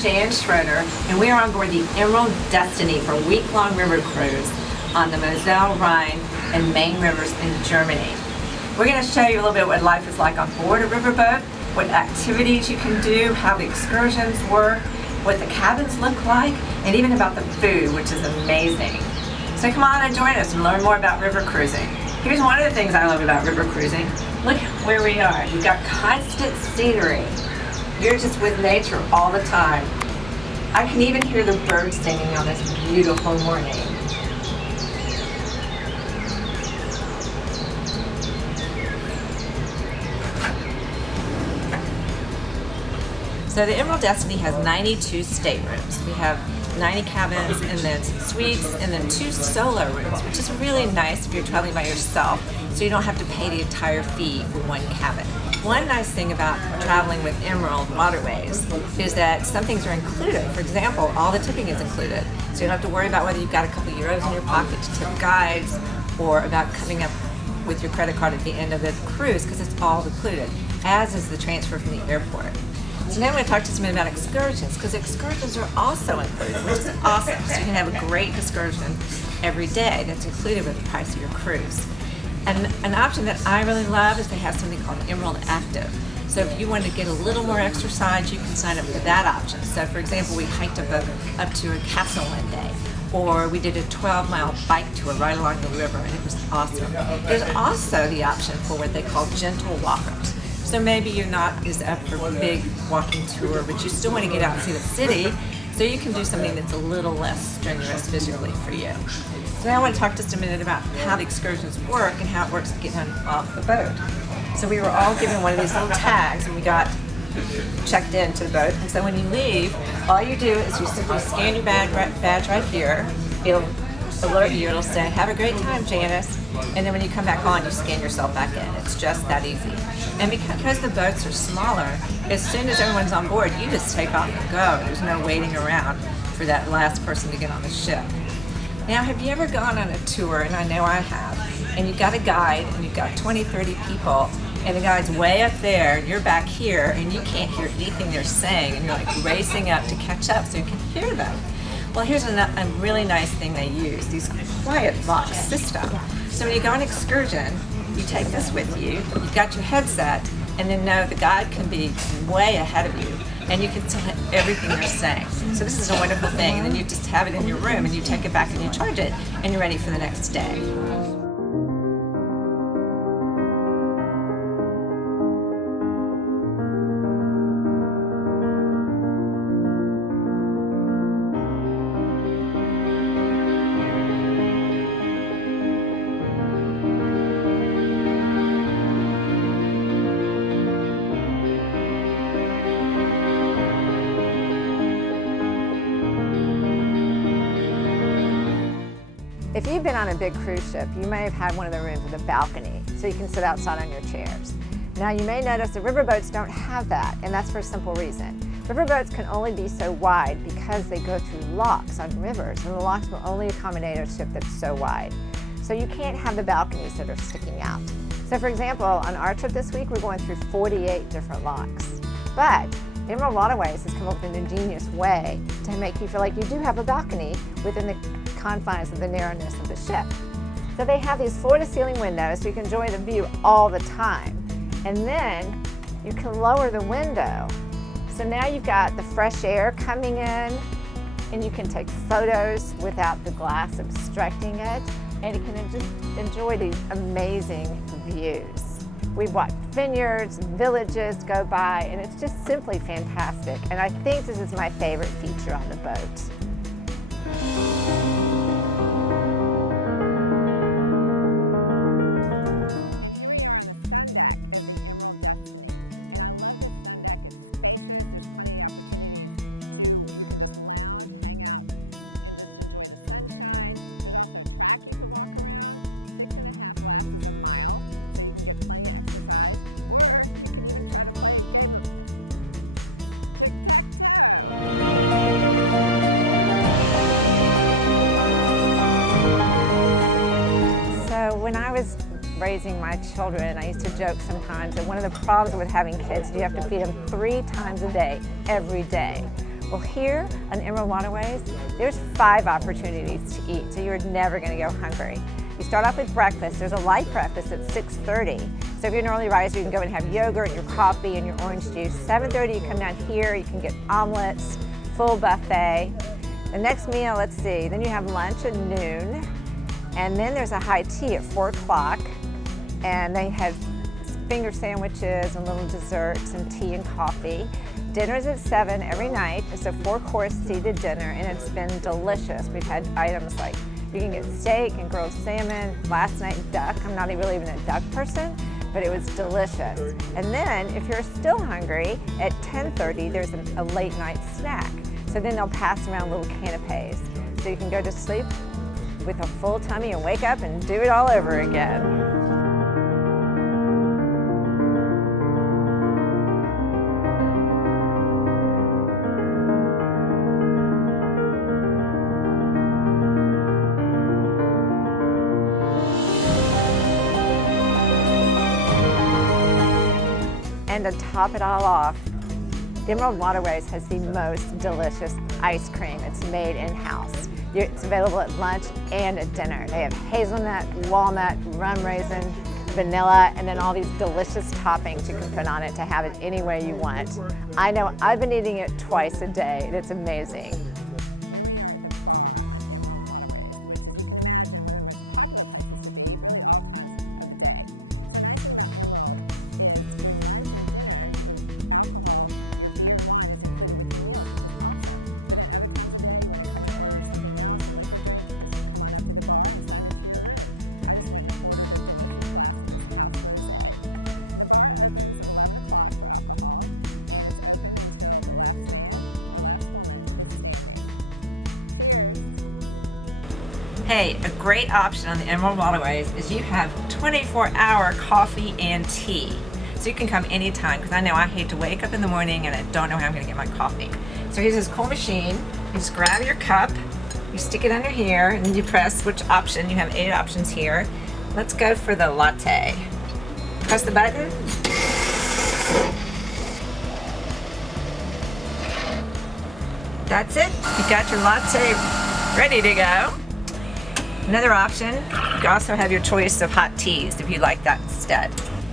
Jan Schroeder, and we are on board the Emerald Destiny for a week-long river cruise on the Moselle, Rhine, and Main rivers in Germany. We're going to show you a little bit what life is like on board a riverboat, what activities you can do, how the excursions work, what the cabins look like, and even about the food, which is amazing. So come on and join us and learn more about river cruising. Here's one of the things I love about river cruising. Look where we are. You've got constant scenery. You're just with nature all the time. I can even hear the birds singing on this beautiful morning. So the Emerald Destiny has 92 staterooms. We have 90 cabins and then some suites and then 2 solo rooms, which is really nice if you're traveling by yourself, so you don't have to pay the entire fee for one cabin. One nice thing about traveling with Emerald Waterways is that some things are included. For example, all the tipping is included, so you don't have to worry about whether you've got a couple euros in your pocket to tip guides or about coming up with your credit card at the end of the cruise, because it's all included, as is the transfer from the airport. So now I'm going to talk to somebody about excursions, because excursions are also included, which is awesome. So you can have a great excursion every day that's included with the price of your cruise. And an option that I really love is they have something called Emerald Active. So if you want to get a little more exercise, you can sign up for that option. So for example, we hiked up to a castle one day, or we did a 12-mile bike tour right along the river, and it was awesome. There's also the option for what they call gentle walkers. So maybe you're not as up for a big walking tour, but you still want to get out and see the city, so you can do something that's a little less strenuous physically for you. So now I want to talk just a minute about how the excursions work and how it works to get on off the boat. So we were all given one of these little tags and we got checked into the boat. And so when you leave, all you do is you simply scan your badge right here. It'll alert you, it'll say, "Have a great time, Janice." And then when you come back on, you scan yourself back in. It's just that easy. And because the boats are smaller, as soon as everyone's on board, you just take off and go. There's no waiting around for that last person to get on the ship. Now, have you ever gone on a tour, and I know I have, and you've got a guide, and you've got 20, 30 people, and the guide's way up there, and you're back here, and you can't hear anything they're saying, and you're like racing up to catch up so you can hear them. Well, here's a really nice thing they use, these quiet box system. So when you go on excursion, you take this with you, you've got your headset, and then know the guide can be way ahead of you, and you can tell everything they're saying. So this is a wonderful thing, and then you just have it in your room, and you take it back and you charge it, and you're ready for the next day. If you've been on a big cruise ship, you may have had one of the rooms with a balcony, so you can sit outside on your chairs. Now you may notice the riverboats don't have that, and that's for a simple reason. Riverboats can only be so wide because they go through locks on rivers, and the locks will only accommodate a ship that's so wide. So you can't have the balconies that are sticking out. So for example, on our trip this week, we're going through 48 different locks. But Emerald Waterways has come up with an ingenious way to make you feel like you do have a balcony within the confines of the narrowness of the ship. So they have these floor-to-ceiling windows so you can enjoy the view all the time. And then you can lower the window. So now you've got the fresh air coming in, and you can take photos without the glass obstructing it, and you can just enjoy these amazing views. We've watched vineyards and villages go by, and it's just simply fantastic. And I think this is my favorite feature on the boat. When I was raising my children, I used to joke sometimes that one of the problems with having kids is you have to feed them 3 times a day, every day. Well, here on Emerald Waterways, there's 5 opportunities to eat, so you're never going to go hungry. You start off with breakfast. There's a light breakfast at 6:30. So if you're an early riser, you can go and have yogurt, your coffee, and your orange juice. 7:30, you come down here, you can get omelets, full buffet. The next meal, let's see, then you have lunch at noon, and then there's a high tea at 4 o'clock, and they have finger sandwiches and little desserts and tea and coffee. Dinner's at 7 every night. It's a 4-course seated dinner, and it's been delicious. We've had items like you can get steak and grilled salmon. Last night, duck. I'm not really even a duck person, but it was delicious. And then, if you're still hungry, at 10:30, there's a late night snack. So then they'll pass around little canapes. So you can go to sleep with a full tummy and wake up and do it all over again. And to top it all off, Emerald Waterways has the most delicious ice cream. It's made in-house. It's available at lunch and at dinner. They have hazelnut, walnut, rum raisin, vanilla, and then all these delicious toppings you can put on it to have it any way you want. I know I've been eating it twice a day, and it's amazing. Hey, a great option on the Emerald Waterways is you have 24-hour coffee and tea. So you can come anytime, because I know I hate to wake up in the morning and I don't know how I'm going to get my coffee. So here's this cool machine. You just grab your cup, you stick it under here, and then you press which option. You have 8 options here. Let's go for the latte. Press the button. That's it. You got your latte ready to go. Another option, you can also have your choice of hot teas if you like that instead.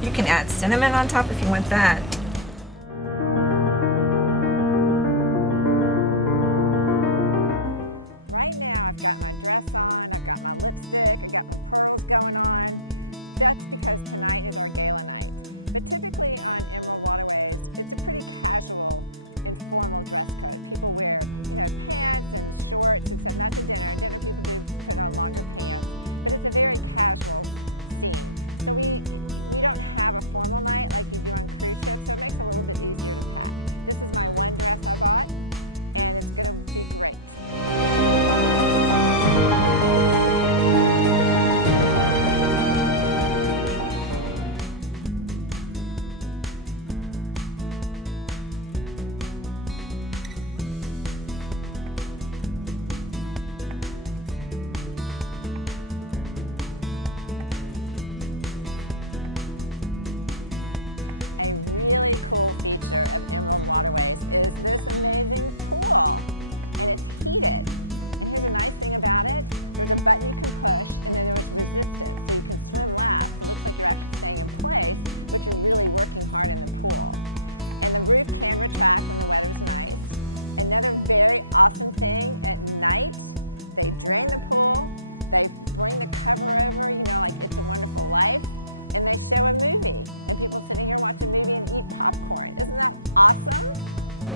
You can add cinnamon on top if you want that.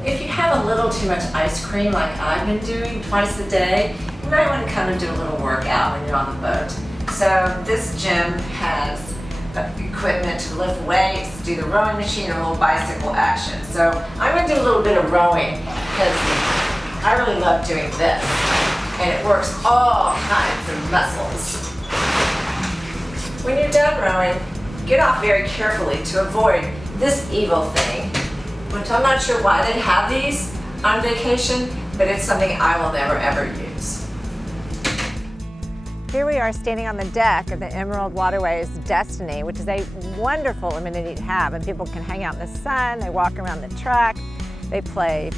If you have a little too much ice cream like I've been doing twice a day, you might want to come and do a little workout when you're on the boat. So this gym has equipment to lift weights, do the rowing machine, or a little bicycle action. So I'm going to do a little bit of rowing because I really love doing this. And it works all kinds of muscles. When you're done rowing, get off very carefully to avoid this evil thing, which I'm not sure why they have these on vacation, but it's something I will never ever use. Here we are standing on the deck of the Emerald Waterways Destiny, which is a wonderful amenity to have, and people can hang out in the sun, they walk around the track, they play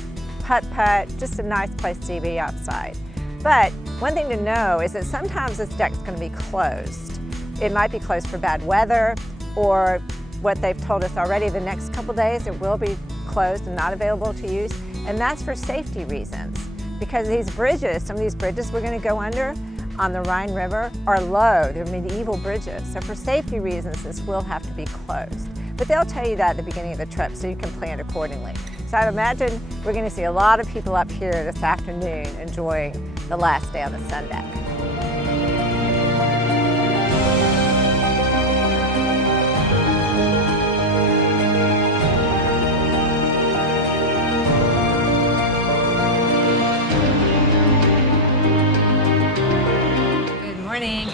putt-putt, just a nice place to be outside. But one thing to know is that sometimes this deck's going to be closed. It might be closed for bad weather, or what they've told us already, the next couple days it will be closed and not available to use, and that's for safety reasons. Because these bridges, some of these bridges we're going to go under on the Rhine River are low, they're medieval bridges. So for safety reasons, this will have to be closed. But they'll tell you that at the beginning of the trip so you can plan accordingly. So I imagine we're going to see a lot of people up here this afternoon enjoying the last day on the sun deck.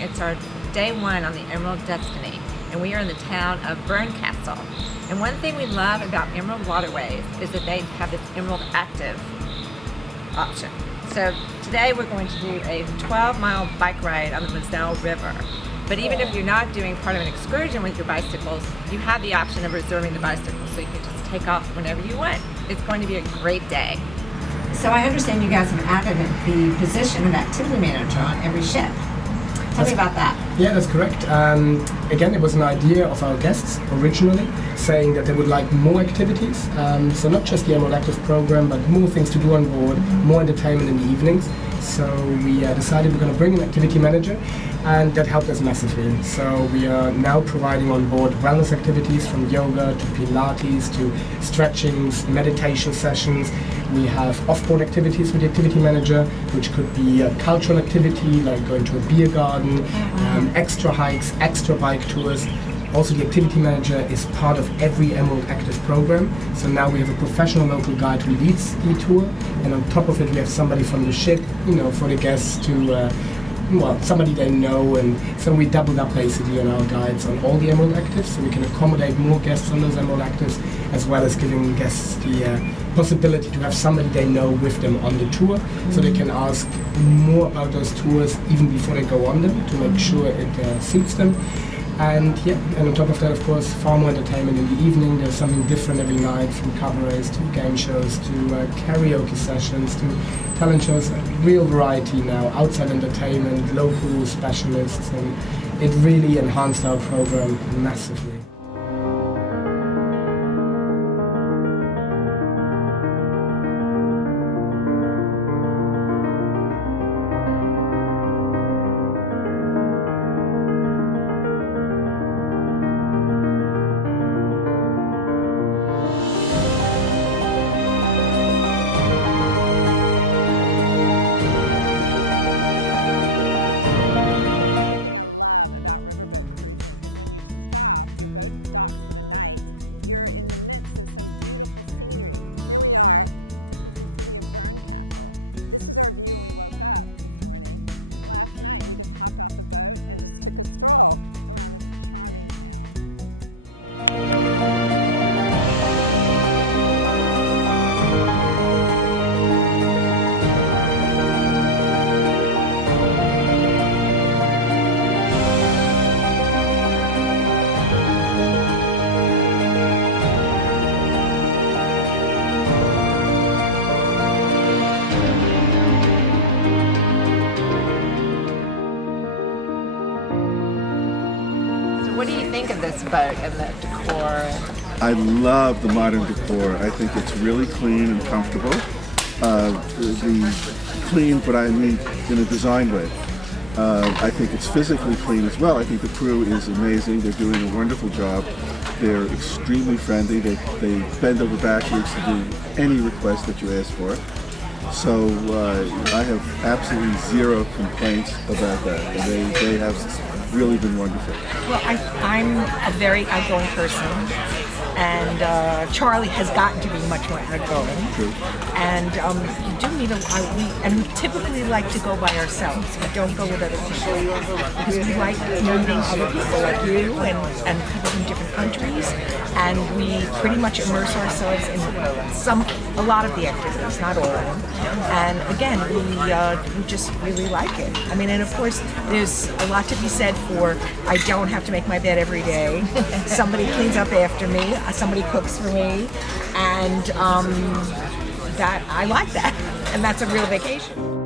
It's our day one on the Emerald Destiny, and we are in the town of Bernkastel. And one thing we love about Emerald Waterways is that they have this Emerald Active option. So today we're going to do a 12-mile bike ride on the Moselle River. But even if you're not doing part of an excursion with your bicycles, you have the option of reserving the bicycles, so you can just take off whenever you want. It's going to be a great day. So I understand you guys have added the position of activity manager on every ship. Tell me about that. Yeah, that's correct. Again, it was an idea of our guests originally, saying that they would like more activities. So not just the Emerald Active program, but more things to do on board, more entertainment in the evenings. So we decided we're going to bring an activity manager, and that helped us massively. So we are now providing on board wellness activities from yoga to Pilates to stretchings, meditation sessions. We have off-board activities with the activity manager, which could be a cultural activity like going to a beer garden, extra hikes, extra bike tours. Also, the activity manager is part of every Emerald Active program. So now we have a professional local guide who leads the tour, and on top of it we have somebody from the ship, for the guests to somebody they know, and so we doubled up basically on our guides on all the Emerald Actives, so we can accommodate more guests on those Emerald Actives, as well as giving guests the possibility to have somebody they know with them on the tour, so they can ask more about those tours even before they go on them to make sure it suits them. And on top of that, of course, far more entertainment in the evening. There's something different every night, from cabarets to game shows to karaoke sessions to talent shows. A real variety now, outside entertainment, local specialists, and it really enhanced our program massively. What do you think of this boat and the decor? I love the modern decor. I think it's really clean and comfortable. The clean, but I mean in a design way. I think it's physically clean as well. I think the crew is amazing. They're doing a wonderful job. They're extremely friendly. They bend over backwards to do any request that you ask for. So I have absolutely zero complaints about that. They have really been wonderful. Well, I'm a very outgoing person, and Charlie has gotten to be much more outgoing. True. And you do need we typically like to go by ourselves. We don't go with other people because we like meeting other people like you and people from different countries, and we pretty much immerse ourselves in a lot of the activities, not all of them. And again, we just really like it. I mean, and of course, there's a lot to be said for I don't have to make my bed every day. Somebody cleans up after me. Somebody cooks for me, and that I like that, and that's a real vacation.